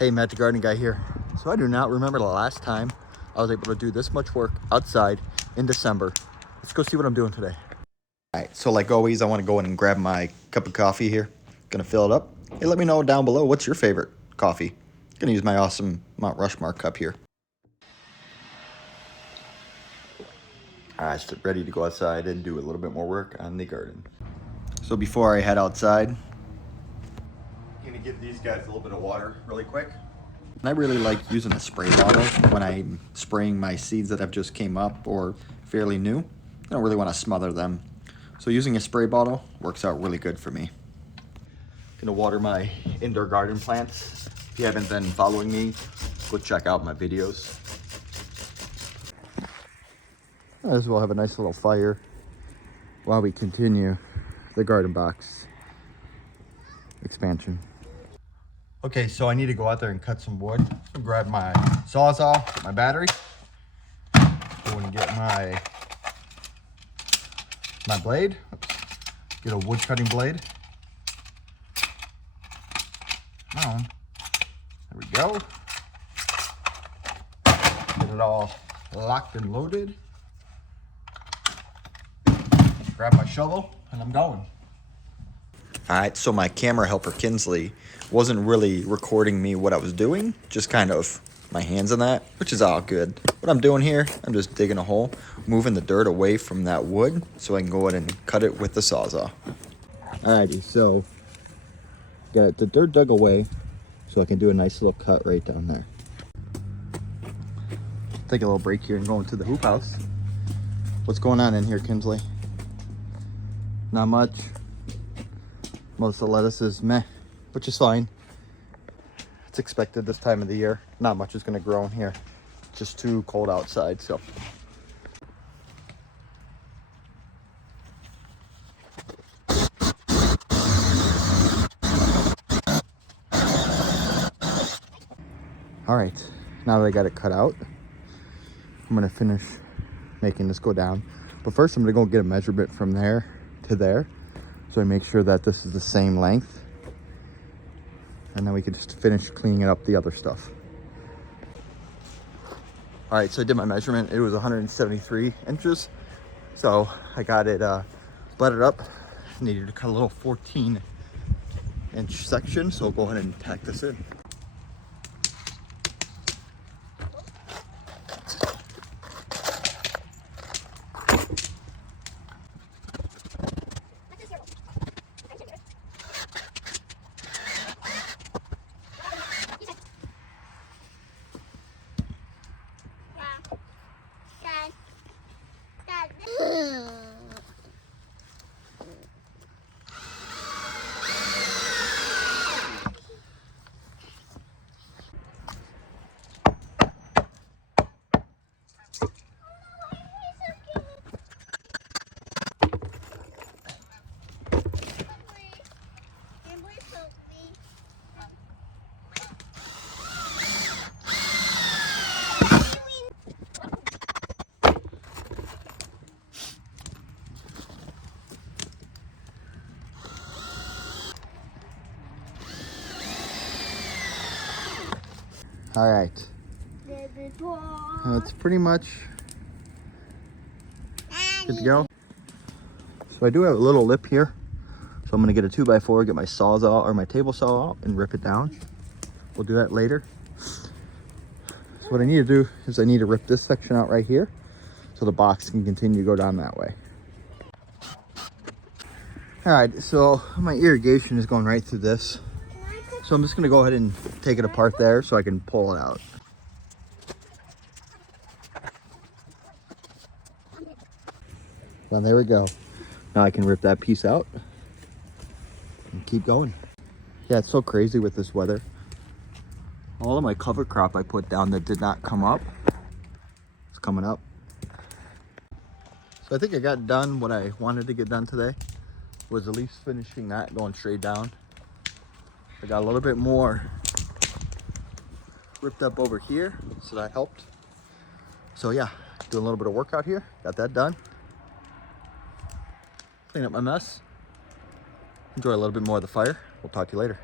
Hey, Matt the Gardening Guy here. So I do not remember the last time I was able to do this much work outside in December. Let's go see what I'm doing today. All right, so like always, I want to go in and grab my cup of coffee here. Gonna fill it up. Hey, let me know down below, what's your favorite coffee? Gonna use my awesome Mount Rushmore cup here. All right, so ready to go outside and do a little bit more work on the garden. So before I head outside, I'm gonna give these guys a little bit of water really quick. And I really like using a spray bottle when I'm spraying my seeds that have just came up or fairly new. I don't really want to smother them. So using a spray bottle works out really good for me. Gonna water my indoor garden plants. If you haven't been following me, go check out my videos. Might as well have a nice little fire while we continue the garden box expansion. Okay, so I need to go out there and cut some wood. So grab my Sawzall, my battery. Go and get my blade. Oops. Get a wood cutting blade. Come on. There we go. Get it all locked and loaded. Grab my shovel and I'm going. All right, so my camera helper Kinsley wasn't really recording me what I was doing, just kind of my hands in that, which is all good. What I'm doing here, I'm just digging a hole, moving the dirt away from that wood so I can go ahead and cut it with the Sawzall. Alrighty, so got the dirt dug away so I can do a nice little cut right down there. Take a little break here and go into the hoop house. What's going on in here, Kinsley? Not much. Most of the lettuce is meh, which is fine. It's expected this time of the year. Not much is going to grow in here. It's just too cold outside, so. All right, now that I got it cut out, I'm going to finish making this go down. But first, I'm going to go get a measurement from there to there, so I make sure that this is the same length. And then we can just finish cleaning up the other stuff. All right, so I did my measurement. It was 173 inches. So I got it butted up. Needed to cut a little 14-inch section. So I'll go ahead and tack this in. All right, that's pretty much good to go. So I do have a little lip here, so I'm gonna get a 2x4, get my Sawzall or my table saw out and rip it down. We'll do that later. So what I need to do is I need to rip this section out right here so the box can continue to go down that way. All right, so my irrigation is going right through this. So I'm just gonna go ahead and take it apart there so I can pull it out. Well, there we go. Now I can rip that piece out and keep going. Yeah, it's so crazy with this weather. All of my cover crop I put down that did not come up, it's coming up. So I think I got done what I wanted to get done today, was at least finishing that, going straight down. I got a little bit more ripped up over here, so that helped. So yeah, doing a little bit of work out here, got that done. Clean up my mess. Enjoy a little bit more of the fire. We'll talk to you later.